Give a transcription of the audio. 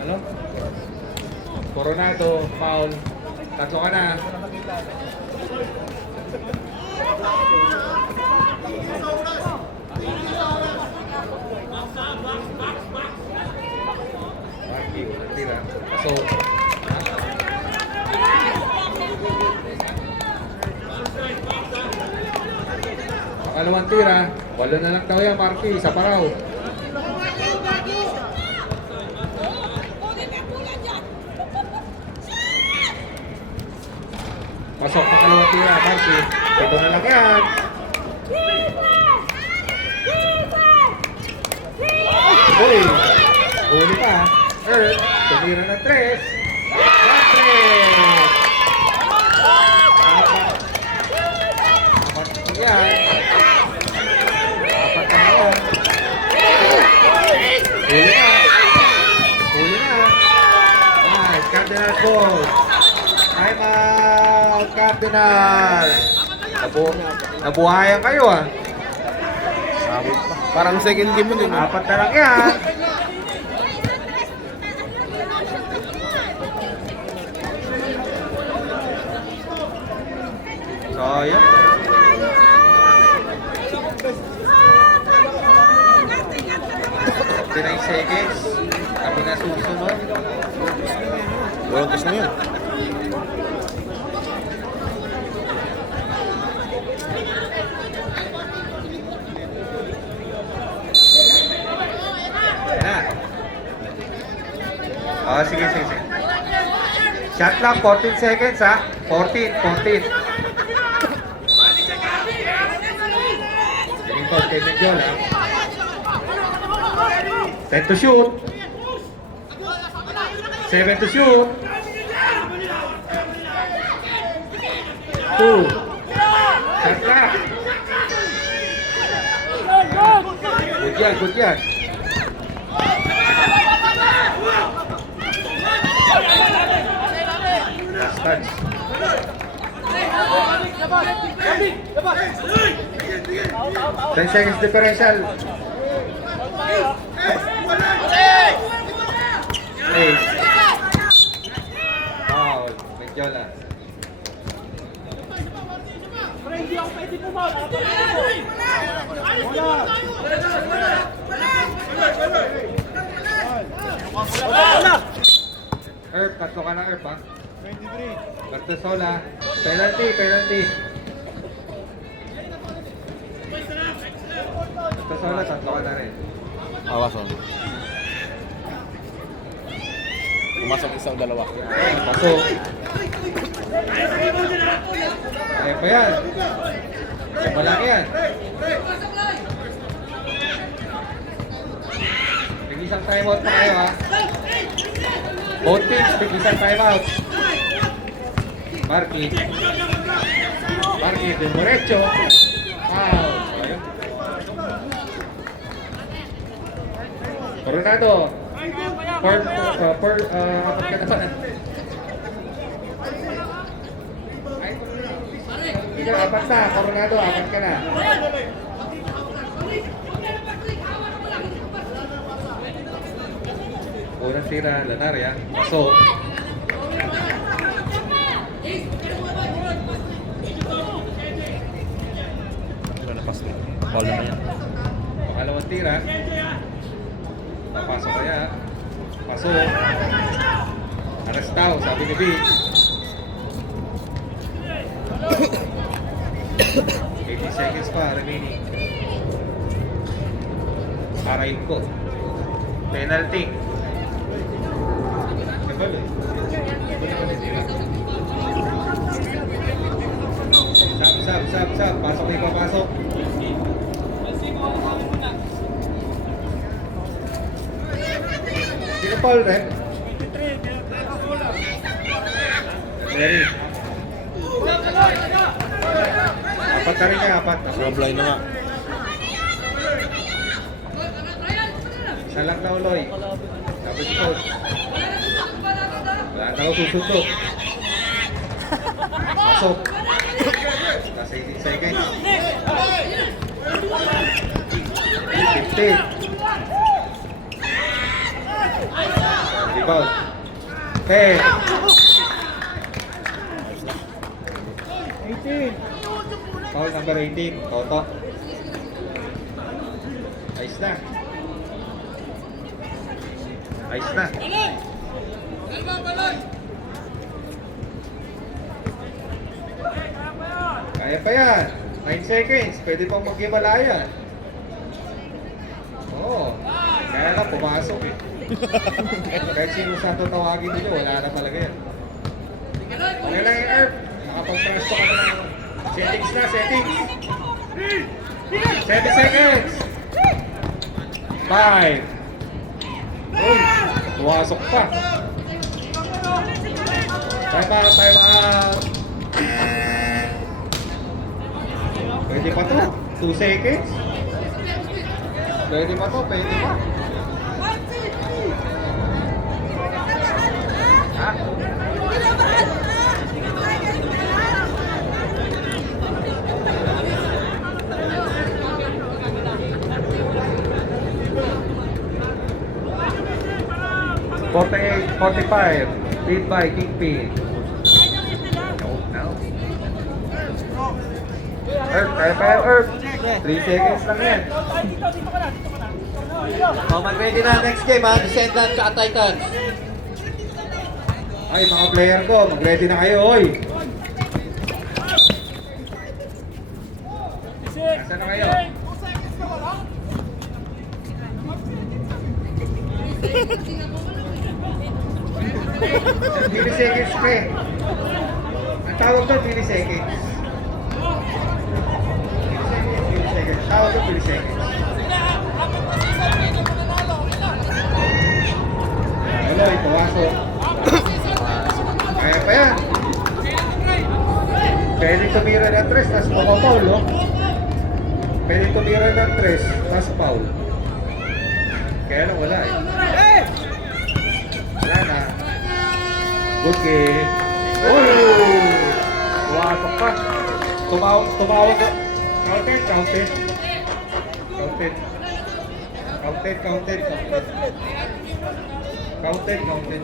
Ano? Coronado, foul. Tatlo ka na. Marky, tira. So, pakalawang tira. Walo na lang daw yan, Marky. Isa pa raw. Pasok, pakalawang tira, Marky. Ito na lang yan. Uy! Uli pa. Tumira na 3. 3! Apat yan. Apat na yan. Uli na. Uli na. Nice. Cardinal ball. Time out, Cardinal. Nabuhayan kayo ah. Parang second game mo din. Apat na lang yan. Sayang. 59 seconds. Kami na susunod. Walang gas na yan. Ayan na. Oh, sige. Shot lang, 14 seconds ha. 14. Tingin kay Medjol ha. 10 to shoot. 7 to shoot. 2. Shot lang. Good yan. Last touch. 10 seconds differential. Ace. Foul. Medjola. Erp, tatlo ka na Erp ha. 23. Bartosola. Penalty. Bartosola, tatlo ka na rin. Awas o. Pumasok isang dalawa. Pasok. Kaya pa yan. Kaya malaki yan. Big-isang timeout pa kayo ha. Both teams, big-isang timeout. Marky, Demorecho. Foul. Ayun. Coronado. Apat ka naman. Apat na, Coronado, apat ka na. Unang tira, Lanaria. Pasok. Ball naman yan. Pangalawang tira. Napasok kaya. Pasok. Arrestao, sabi ni B. 80 seconds pa remaining. Arayin ko. Penalty. Sab. Pasok na ipapasok. Sino Paul rin? Mary. Apat na rin niya, apat. Sablay na nga. Isa lang na uloy. Tapos ito. Wala na ako susunod. Pasok. Nasa 18 seconds. 15. Di rebound. 10. 18. Foul number 18. Toto. Ayos na. Ayos na. Kaya pa yan. 9 seconds. Pwede pang mag-imalaya. Oo. Kaya na, pumasok eh. Kahit sino sa tawagin nila, wala na talaga yan. Okay lang yung Earth. Nakapag-transfer ka na ng settings na, settings. 7 seconds. 5. Uy, pumasok pa. Time out, time out. Pwede pa to. 2 seconds. Pwede pa to, pwede pa. Ha? $48-45. Lead by Kingpin. No. Earth, kaya pa yung Earth. 3 seconds lang yan. Oh, mag-ready na next game ha, Descendants at Titans. Ay, mga player ko, mag-ready na kayo, oy. Nasaan na kayo? Milliseconds pre. Ang tawag doon, milliseconds. Milliseconds. Tawag doon, milliseconds. Hello, ito waso. Kaya pa yan. Pwede tumira ng 3, tapos pumapaul, no? Pwede tumira ng 3, tapos paul. Kaya lang wala eh. Wala na. Good game. Oh! Wasok pa. Tumawag ka. Counted, counted. Counted. Counted, counted, counted. Counted, counted.